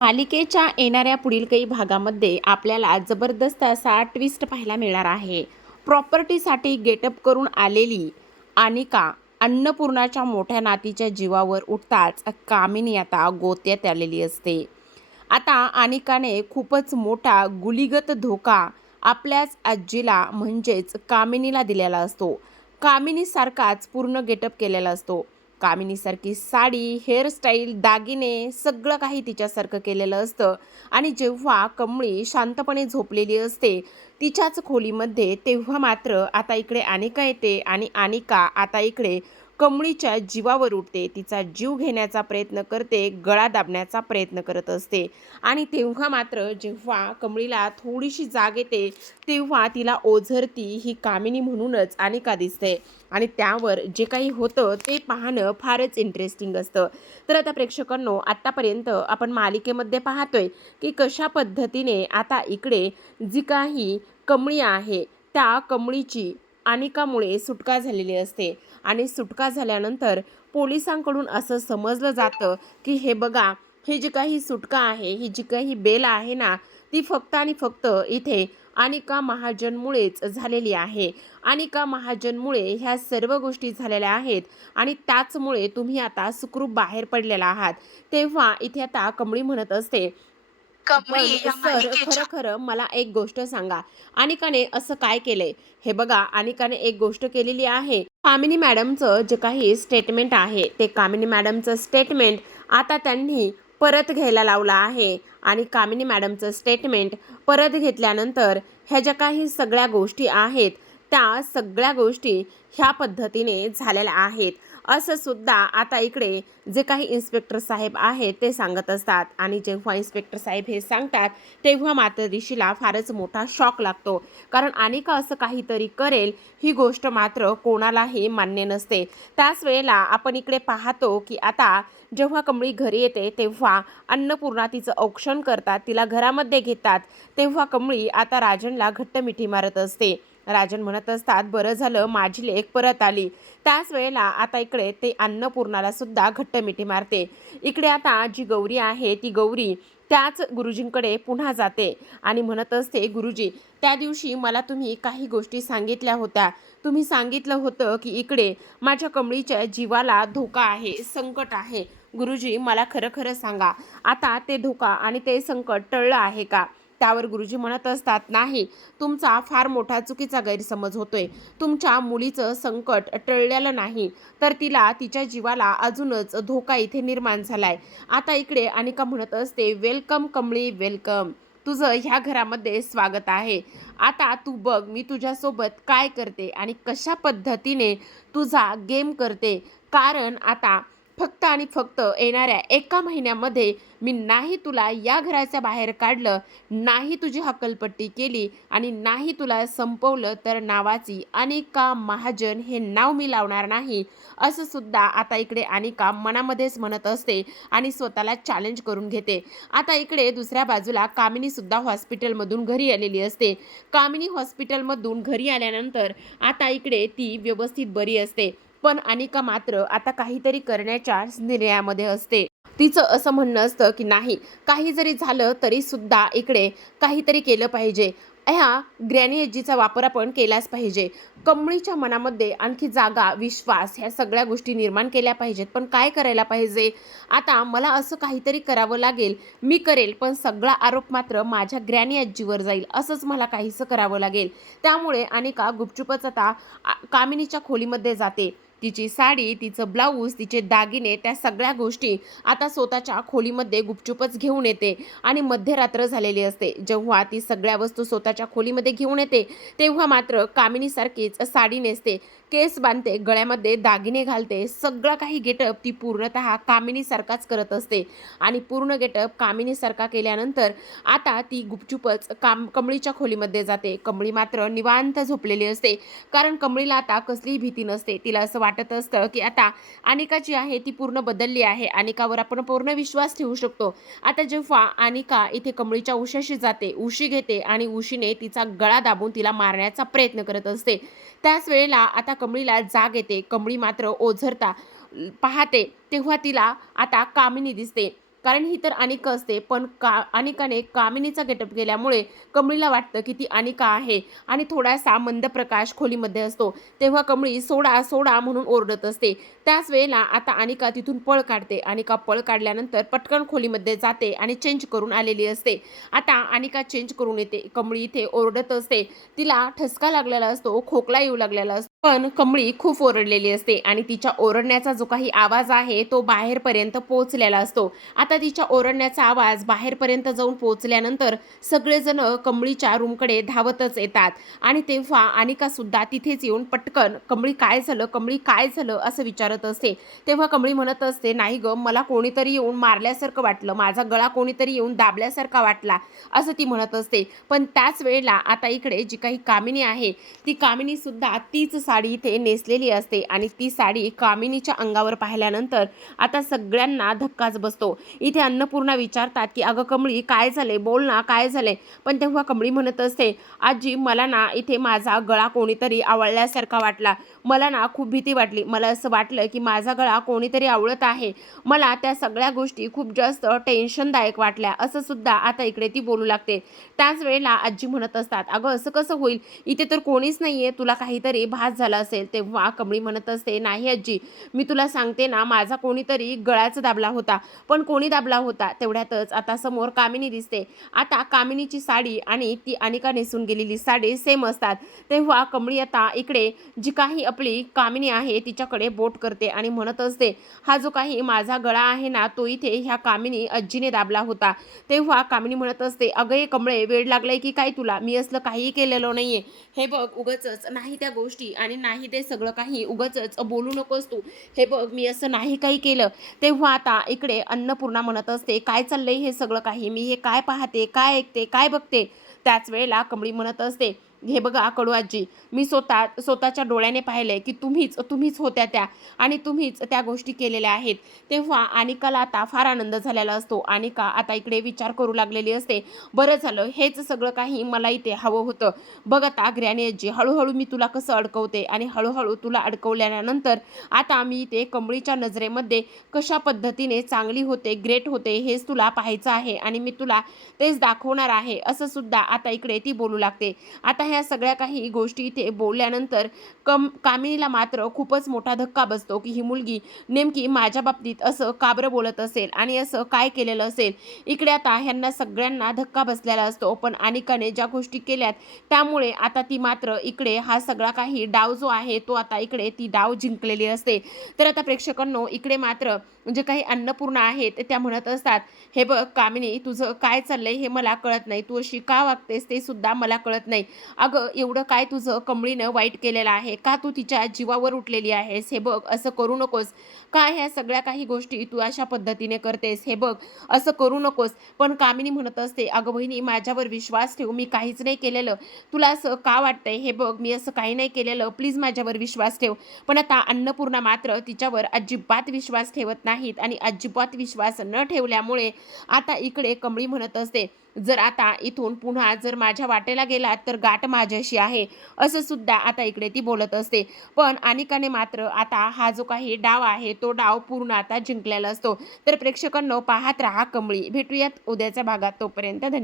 मालिकेच्या येणाऱ्या पुढील काही भागामध्ये आपल्याला जबरदस्त असा ट्विस्ट पाहायला मिळणार आहे. प्रॉपर्टीसाठी गेटअप करून आलेली अनिका अन्नपूर्णाच्या मोठ्या नातीच्या जीवावर उठताच कामिनी आता गोत्यात आलेली असते. आता अनिकाने खूपच मोठा गुलीगत धोका आपल्याच आजीला म्हणजेच कामिनीला दिलेला असतो. कामिनीसारखाच पूर्ण गेटअप केलेला असतो. कामिनीसारखी साडी, हेअरस्टाईल, दागिने सगळं काही तिच्यासारखं केलेलं असतं. आणि जेव्हा कमळी शांतपणे झोपलेली असते तिच्याच खोलीमध्ये, तेव्हा मात्र आता इकडे अनिका येते आणि अनिका आता इकडे कमळीच्या जीवावर उठते. तिचा जीव घेण्याचा प्रयत्न करते, गळा दाबण्याचा प्रयत्न करत असते. आणि तेव्हा मात्र जेव्हा कमळीला थोडीशी जाग येते तेव्हा तिला ओझरती ही कामिनी म्हणूनच अनिका दिसते. आणि त्यावर जे काही होतं ते पाहणं फारच इंटरेस्टिंग असतं. तर आता प्रेक्षकांनो, आत्तापर्यंत आपण मालिकेमध्ये पाहतोय की कशा पद्धतीने आता इकडे जी काही कमळी आहे त्या कमळीची अनिकामुळे सुटका झालेली असते. आणि सुटका झाल्यानंतर पोलिसांकडून असं समजलं जातं की हे बघा, ही जी काही सुटका आहे, ही जी काही बेल आहे ना, ती फक्त आणि फक्त इथे अनिका महाजनमुळेच झालेली आहे. अनिका महाजनमुळे ह्या सर्व गोष्टी झालेल्या आहेत आणि त्याचमुळे तुम्ही आता सुखरूप बाहेर पडलेला आहात. तेव्हा इथे आता कमळी म्हणत असते, कमळी पण या सर, खरं मालिकेच्या खरं मला एक गोष्ट सांगा, अनिकाने असं काय केलंय? हे बघा, अनिकाने एक गोष्ट केलेली आहे. कामिनी मॅडमचं जे काही स्टेटमेंट आहे ते कामिनी मॅडमचं स्टेटमेंट आता त्यांनी परत घ्यायला लावलं आहे. आणि कामिनी मॅडमचं स्टेटमेंट परत घेतल्यानंतर ह्या ज्या काही सगळ्या गोष्टी आहेत त्या सगळ्या गोष्टी ह्या पद्धतीने झालेल्या आहेत असं सुद्धा आता इकडे जे काही इन्स्पेक्टर साहेब आहेत ते सांगत असतात. आणि जेव्हा इन्स्पेक्टर साहेब हे सांगतात तेव्हा मात्र ऋषीला फारच मोठा शॉक लागतो. कारण अनिका असं काहीतरी करेल ही गोष्ट मात्र कोणालाही मान्य नसते. त्याच वेळेला आपण इकडे पाहतो की आता जेव्हा कमळी घरी येते तेव्हा अन्नपूर्णा तिचं औक्षण करतात, तिला घरामध्ये घेतात. तेव्हा कमळी आता राजनला घट्ट मिठी मारत असते. राजन म्हणत असतात, बरं झालं माझी लेक परत आली. त्याच वेळेला आता इकडे ते अन्नपूर्णाला सुद्धा घट्ट मिठी मारते. इकडे आता जी गौरी आहे ती गौरी त्याच गुरुजींकडे पुन्हा जाते आणि म्हणत असते, गुरुजी, त्या दिवशी मला तुम्ही काही गोष्टी सांगितल्या होत्या. तुम्ही सांगितलं होतं की इकडे माझ्या कमळीच्या जीवाला धोका आहे, संकट आहे. गुरुजी, मला खरं खरं सांगा, आता ते धोका आणि ते संकट टळलं आहे का? त्यावर गुरुजी म्हणत असतात, नाही, तुमचा फार मोठा चुकीचा गैरसमज होतोय. तुमच्या मुलीचं संकट टळलेलं नाही, तर तिला तिच्या जीवाला अजूनच धोका इथे निर्माण झालाय. आता इकडे अनिका म्हणत असते, वेलकम कमळी, वेलकम. तुझं ह्या घरामध्ये स्वागत आहे. आता तू बघ मी तुझ्यासोबत काय करते आणि कशा पद्धतीने तुझा गेम करते. कारण आता फक्त आणि फक्त येणाऱ्या 1 महिन्यामध्ये मी नाही तुला या घराच्या बाहेर काढलं, नाही तुझी हक्कलपट्टी केली आणि नाही तुला संपवलं, तर नावाची अनिका महाजन हे नाव मी लावणार नाही, असं सुद्धा आता इकडे अनिका मनामध्येच म्हणत असते आणि स्वतःला चॅलेंज करून घेते. आता इकडे दुसऱ्या बाजूला कामिनी सुद्धा हॉस्पिटलमधून घरी आलेली असते. कामिनी हॉस्पिटलमधून घरी आल्यानंतर आता इकडे ती व्यवस्थित बरी असते. पण अनिका मात्र आता काहीतरी करण्याच्या निर्णयामध्ये असते. तिचं असं म्हणणं असतं की नाही, काही जरी झालं तरी सुद्धा इकडे काहीतरी केलं पाहिजे. ह्या ग्रॅनी आजीचा वापर आपण केलाच पाहिजे. कमळीच्या मनामध्ये आणखी जागा, विश्वास ह्या सगळ्या गोष्टी निर्माण केल्या पाहिजेत. पण काय करायला पाहिजे? आता मला असं काहीतरी करावं लागेल. मी करेल, पण सगळा आरोप मात्र माझ्या ग्रॅनी आजीवर जाईल. असंच मला काहीसं करावं लागेल. त्यामुळे अनिका गुपचूपच आता कामिनीच्या खोलीमध्ये जाते. तिची साडी, तिचं ब्लाऊज, तिचे दागिने त्या सगळ्या गोष्टी आता स्वतःच्या खोलीमध्ये गुपचूपच घेऊन येते. आणि मध्यरात्र झालेली असते. जेव्हा ती सगळ्या वस्तू स्वतःच्या खोलीमध्ये घेऊन येते तेव्हा मात्र कामिनीसारखीच साडी नेसते, केस बांधते, गळ्यामध्ये दागिने घालते. सगळं काही गेटअप ती पूर्णतः कामिनीसारखाच करत असते. आणि पूर्ण गेटअप कामिनीसारखा केल्यानंतर आता ती गुपचूपच कमळीच्या खोलीमध्ये जाते. कमळी मात्र निवांत झोपलेली असते. कारण कमळीला आता कसलीही भीती नसते. तिला असं वाटत असतं की आता अनिका जी आहे ती पूर्ण बदलली आहे. अनिकावर आपण पूर्ण विश्वास ठेवू शकतो. आता जेव्हा अनिका इथे कमळीच्या उशाशी जाते, उशी घेते आणि उशीने तिचा गळा दाबून तिला मारण्याचा प्रयत्न करत असते. त्याच वेळेला आता कमळीला जाग येते. कमळी मात्र ओझरता पाहते तेव्हा तिला आता कामिनी दिसते. कारण ही तर अनिका असते, पण अनिकाने कामिनीचा गेटअप केल्यामुळे कमळीला वाटतं की ती अनिका आहे आणि थोडासा मंद प्रकाश खोलीमध्ये असतो. तेव्हा कमळी सोडा सोडा म्हणून ओरडत असते. त्याच वेळेला आता अनिका तिथून पळ काढते. अनिका पळ काढल्यानंतर पटकन खोलीमध्ये जाते आणि चेंज करून आलेली असते. आता अनिका चेंज करून येते. कमळी इथे ओरडत असते. तिला ठसका लागलेला असतो, खोकला येऊ लागलेला असतो. पण कमळी खूप ओरडलेली असते आणि तिच्या ओरडण्याचा जो काही आवाज आहे तो बाहेरपर्यंत पोहोचलेला असतो. आता तिच्या ओरडण्याचा आवाज बाहेरपर्यंत जाऊन पोहोचल्यानंतर सगळेजण कमळीच्या रूमकडे धावतच येतात आणि तेव्हा अनिका सुद्धा तिथेच येऊन पटकन कमळी काय झालं, कमळी काय झालं असं विचारत असते. तेव्हा कमळी म्हणत असते, नाही ग, मला कोणीतरी येऊन मारल्यासारखं वाटलं, माझा गळा कोणीतरी येऊन दाबल्यासारखा वाटला असं ती म्हणत असते. पण त्याच वेळेला आता इकडे जी काही कामिनी आहे ती कामिनी सुद्धा तीच साडी इथे नेसलेली असते आणि ती साडी कामिनीच्या अंगावर पाहिल्यानंतर आता सगळ्यांना धक्काच बसतो. इथे अन्नपूर्णा विचारतात की अगं कमळी काय झाले, बोल ना, काय झाले. पण तेव्हा कमळी म्हणत असते, आजी मला ना इथे माझा गळा कोणीतरी आवळल्यासारखा वाटला, मला ना खूप भीती वाटली, मला असं वाटलं की माझा गळा कोणीतरी आवळत आहे, मला त्या सगळ्या गोष्टी खूप जास्त टेन्शनदायक वाटल्या असं सुद्धा आता इकडे ती बोलू लागते. त्याच वेळेला आजी म्हणत असतात, अगं असं कसं होईल, इथे तर कोणीच नाहीये, तुला काहीतरी भास झाला असेल. तेव्हा कमळी म्हणत असते, नाही आजी, मी तुला सांगते ना, माझा कोणीतरी गळाच दाबला होता. पण कोणी दाबला होता. तेवढ्यातच आता समोर कामिनी दिसते. आता कामिनीची साडी आणि ती अनिका नेसून गेलेली साडी सेम असतात. तेव्हा कमळी आता इकडे जी काही आपली कामिनी आहे तिच्याकडे बोट करते आणि म्हणत असते, हा जो काही माझा गळा आहे ना तो इथे ह्या कामिनी आजीने दाबला होता. तेव्हा कामिनी म्हणत असते, अगं हे कमळे, वेड लागलाय की काय तुला, मी असलं काहीही केलेलं नाहीये, हे बघ उगाचच नाही त्या गोष्टी आणि नाही ते सगळं काही उगाचच बोलू नकोस तू, हे बघ मी असं नाही काही केलं. तेव्हा आता इकडे अन्नपूर्णा म्हणत असते, काय चाललंय हे सगळं काही, मी हे काय पाहते, काय ऐकते, काय बघते. त्याच वेळेला कमळी म्हणत असते, हे बघा कडू आजी, मी स्वतःच्या डोळ्याने पाहिलंय की तुम्हीच होत्या त्या आणि तुम्हीच त्या गोष्टी केलेल्या आहेत. तेव्हा अनिकाला आता फार आनंद झालेला असतो. अनिका आता इकडे विचार करू लागलेली असते, बरं झालं, हेच सगळं काही मला इथे हवं होतं. बघ आता ग्रॅनी आजी, हळूहळू मी तुला कसं अडकवते आणि हळूहळू तुला अडकवल्यानंतर आता मी इथे कमळीच्या नजरेमध्ये कशा पद्धतीने चांगली होते, ग्रेट होते, हेच तुला पाहायचं आहे आणि मी तुला तेच दाखवणार आहे असं सुद्धा आता इकडे ती बोलू लागते. आता ह्या सगळ्या काही गोष्टी इथे बोलल्यानंतर कामिनीला मात्र खूपच मोठा धक्का बसतो की ही मुलगी नेमकी माझ्या बाबतीत असं का बरं बोलत असेल आणि असं काय केलेलं असेल. इकडे आता ह्यांना सगळ्यांना धक्का बसलेला असतो. पण अनिकाने ज्या गोष्टी केल्यात त्यामुळे आता ती मात्र इकडे हा सगळा काही डाव जो आहे तो आता इकडे ती डाव जिंकलेली असते. तर आता प्रेक्षकांनो इकडे मात्र जे काही अन्नपूर्णा आहेत त्या म्हणत असतात, हे बघ कामिनी, तुझं काय चाललंय हे मला कळत नाही, तू अशी का वागतेस ते सुद्धा मला कळत नाही. अगं एवढं काय तुझं कमळीनं वाईट केलेलं आहे, का तू तिच्या जीवावर उठलेली आहेस, हे बघ असं करू नकोस, का ह्या सगळ्या काही गोष्टी तू अशा पद्धतीने करतेस, हे बघ असं करू नकोस. पण कामिनी म्हणत असते, अगं बहिणी माझ्यावर विश्वास ठेव, मी काहीच नाही केलेलं, तुला असं का वाटतंय, हे बघ मी असं काही नाही केलेलं, प्लीज माझ्यावर विश्वास ठेव. पण आता अन्नपूर्णा मात्र तिच्यावर अजिबात विश्वास ठेवत नाहीत आणि अजिबात विश्वास न ठेवल्यामुळे आता इकडे कमळी म्हणत असते, जर आता इथून पुन्हा जर माझ्या वाटेला गेलात तर गाठ माझ्याशी आहे असं सुद्धा आता इकडे ती बोलत असते. पण अनिकाने मात्र आता हा जो काही डाव आहे तो डाव पूर्ण आता जिंकलेला असतो. तर प्रेक्षकांनो पाहत राहा कमळी. भेटूयात उद्याच्या भागात. तोपर्यंत धन्यवाद.